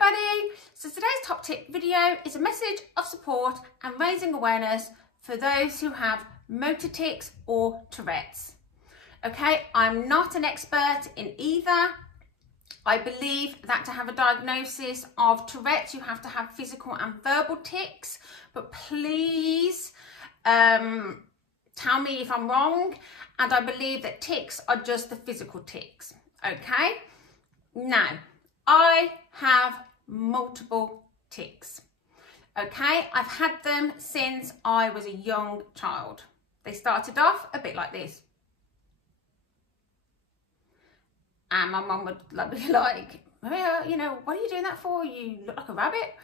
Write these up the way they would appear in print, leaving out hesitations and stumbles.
everybody, so today's top tip video is a message of support and raising awareness for those who have motor tics or Tourette's. Okay, I'm not an expert in either. I believe that to have a diagnosis of Tourette's you have to have physical and verbal tics, but please tell me if I'm wrong. And I believe that tics are just the physical tics. Okay, now I have multiple tics. Okay, I've had them since I was a young child. They started off a bit like this. And my mum would be like, Maria, you know, what are you doing that for? You look like a rabbit.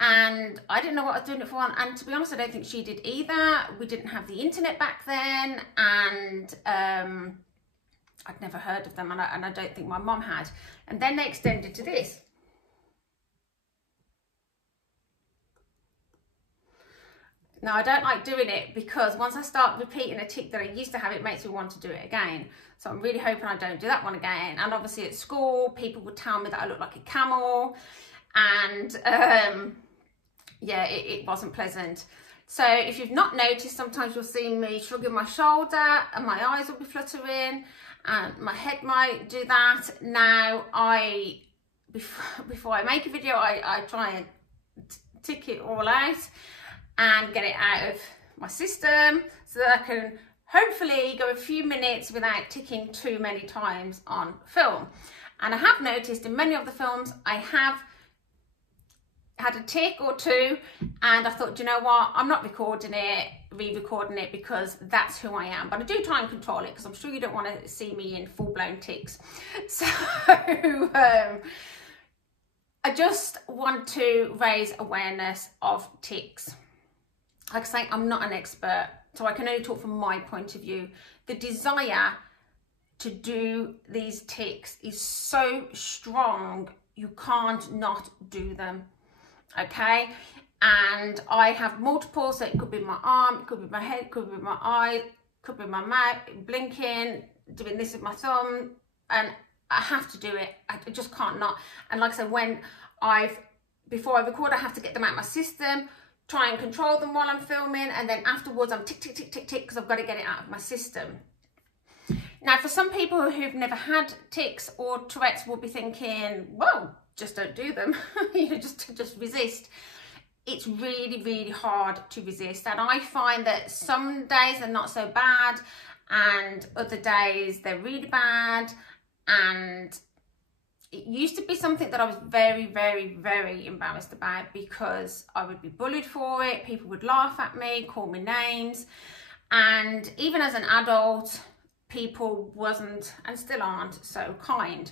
And I didn't know what I was doing it for. And to be honest, I don't think she did either. We didn't have the internet back then. And I'd never heard of them. And I don't think my mum had. And then they extended to this. Now, I don't like doing it because once I start repeating a tic that I used to have, it makes me want to do it again. So I'm really hoping I don't do that one again. And obviously at school, people would tell me that I look like a camel. And yeah, it wasn't pleasant. So if you've not noticed, sometimes you'll see me shrugging my shoulder and my eyes will be fluttering and my head might do that. Now, before I make a video, I try and tick it all out and get it out of my system so that I can hopefully go a few minutes without ticking too many times on film. And I have noticed in many of the films I have had a tic or two, and I thought, you know what, I'm not recording it, re-recording it, because that's who I am. But I do try and control it because I'm sure you don't want to see me in full-blown tics. So I just want to raise awareness of tics. Like I say, I'm not an expert, so I can only talk from my point of view. The desire to do these tics is so strong, you can't not do them. Okay, and I have multiple, so it could be my arm, it could be my head, it could be my eye, it could be my mouth, blinking, doing this with my thumb, and I have to do it. I just can't not. And like I said, before I record, I have to get them out of my system, try and control them while I'm filming, and then afterwards I'm tick, tick, tick, tick, tick, because I've got to get it out of my system. Now, for some people who've never had tics or Tourette's will be thinking, well, just don't do them, you know, just resist. It's really, really hard to resist. And I find that some days they're not so bad and other days they're really bad. And it used to be something that I was very, very, very embarrassed about because I would be bullied for it. People would laugh at me, call me names. And even as an adult, people wasn't and still aren't so kind.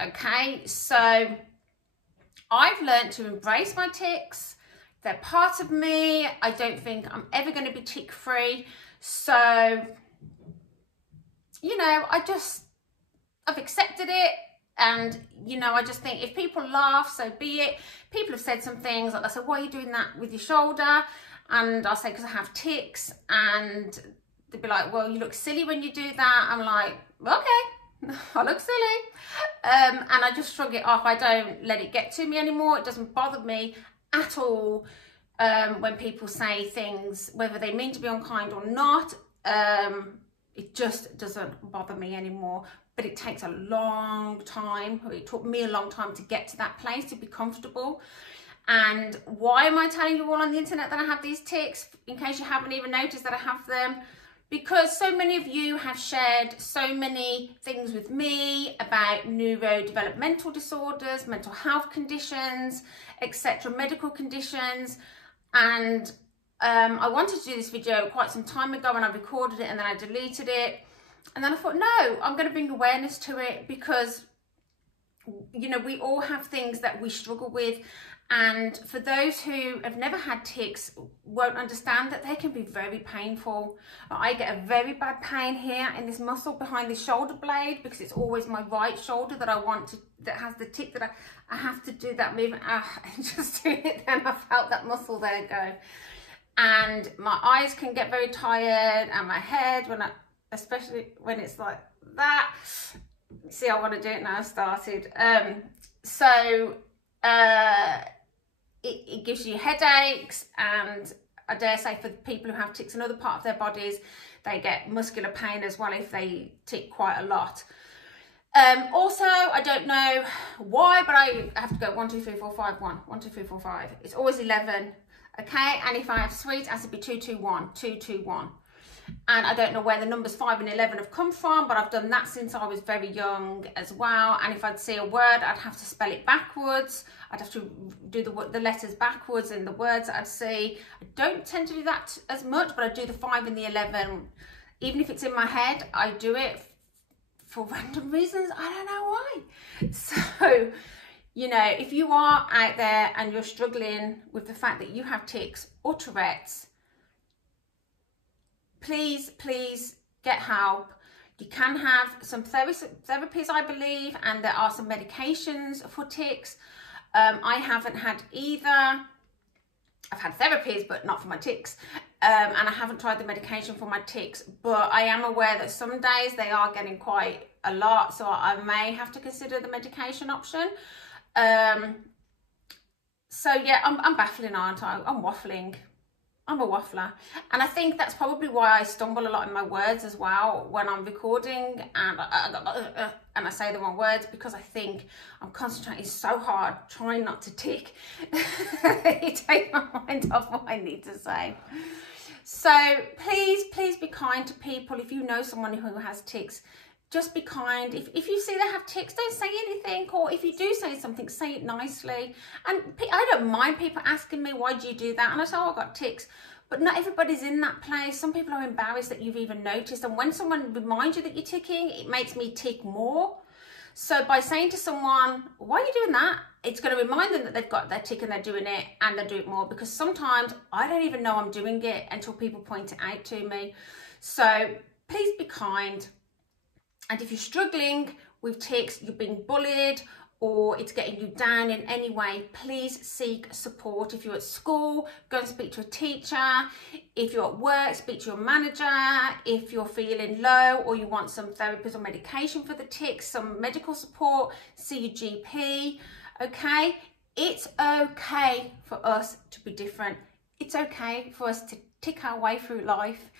Okay, so I've learned to embrace my tics. They're part of me. I don't think I'm ever going to be tic free. So, you know, I've accepted it. And, you know, I just think if people laugh, so be it. People have said some things like, I said, why are you doing that with your shoulder? And I'll say, because I have tics. And they'd be like, well, you look silly when you do that. I'm like, okay, I look silly. And I just shrug it off. I don't let it get to me anymore. It doesn't bother me at all when people say things, whether they mean to be unkind or not. It just doesn't bother me anymore. But it takes a long time. It took me a long time to get to that place, to be comfortable. And why am I telling you all on the internet that I have these tics, in case you haven't even noticed that I have them? Because so many of you have shared so many things with me about neurodevelopmental disorders, mental health conditions, etc., medical conditions. And I wanted to do this video quite some time ago, and I recorded it and then I deleted it. And then I thought, no, I'm going to bring awareness to it because, you know, we all have things that we struggle with. And for those who have never had tics, won't understand that they can be very painful. I get a very bad pain here in this muscle behind the shoulder blade because it's always my right shoulder that I want to, that has the tic that I have to do that movement. And just do it, then I felt that muscle there go. And my eyes can get very tired, and my head, especially when it's like that. See, I want to do it now. I started. So it gives you headaches, and I dare say for people who have ticks in other parts of their bodies, they get muscular pain as well if they tick quite a lot. Also, I don't know why, but I have to go 1, 2, 3, 4, 5, 1, 1, 2, 3, 4, 5. It's always 11, okay? And if I have sweets, it has to be 2, 2, 1, 2, 2, 1. And I don't know where the numbers 5 and 11 have come from, but I've done that since I was very young as well. And if I'd see a word, I'd have to spell it backwards. I'd have to do the letters backwards in the words that I'd see. I don't tend to do that as much, but I do the 5 and the 11. Even if it's in my head, I do it for random reasons. I don't know why. So, you know, if you are out there and you're struggling with the fact that you have tics or Tourette's, please get help. You can have some therapies, I believe, and there are some medications for tics. I haven't had either. I've had therapies, but not for my tics. And I haven't tried the medication for my tics, but I am aware that some days they are getting quite a lot, so I may have to consider the medication option. So yeah, I'm baffling, aren't I? I'm waffling. I'm a waffler, and I think that's probably why I stumble a lot in my words as well when I'm recording, and I say the wrong words, because I think I'm concentrating so hard trying not to tick. It takes my mind off what I need to say. So please be kind to people. If you know someone who has tics, just be kind. If you see they have tics, don't say anything, or if you do say something, say it nicely. And I don't mind people asking me, why do you do that? And I say, oh, I've got tics. But not everybody's in that place. Some people are embarrassed that you've even noticed. And when someone reminds you that you're ticking, it makes me tick more. So by saying to someone, why are you doing that? It's going to remind them that they've got their tick and they're doing it, and they'll do it more, because sometimes I don't even know I'm doing it until people point it out to me. So please be kind. And if you're struggling with tics, you're being bullied, or it's getting you down in any way, please seek support. If you're at school, go and speak to a teacher. If you're at work, speak to your manager. If you're feeling low or you want some therapies or medication for the tics, some medical support, see your GP, okay? It's okay for us to be different. It's okay for us to tick our way through life.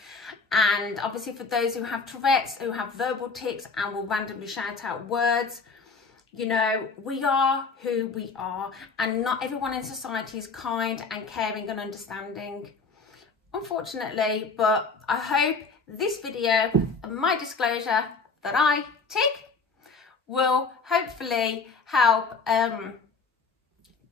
And obviously for those who have Tourette's, who have verbal tics and will randomly shout out words, you know, we are who we are, and not everyone in society is kind and caring and understanding, unfortunately. But I hope this video and my disclosure that I tick will hopefully help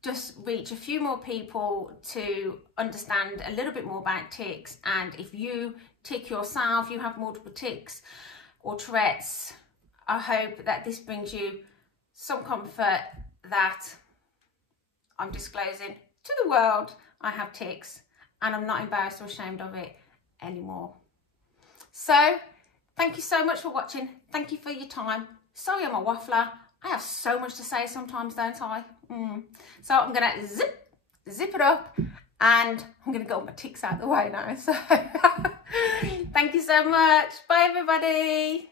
just reach a few more people to understand a little bit more about tics. And if you tick yourself, you have multiple tics or Tourette's, I hope that this brings you some comfort that I'm disclosing to the world I have tics, and I'm not embarrassed or ashamed of it anymore. So thank you so much for watching. Thank you for your time. Sorry I'm a waffler. I have so much to say sometimes, don't I? So I'm gonna zip it up, and I'm gonna get my tics out of the way now. So thank you so much. Bye everybody.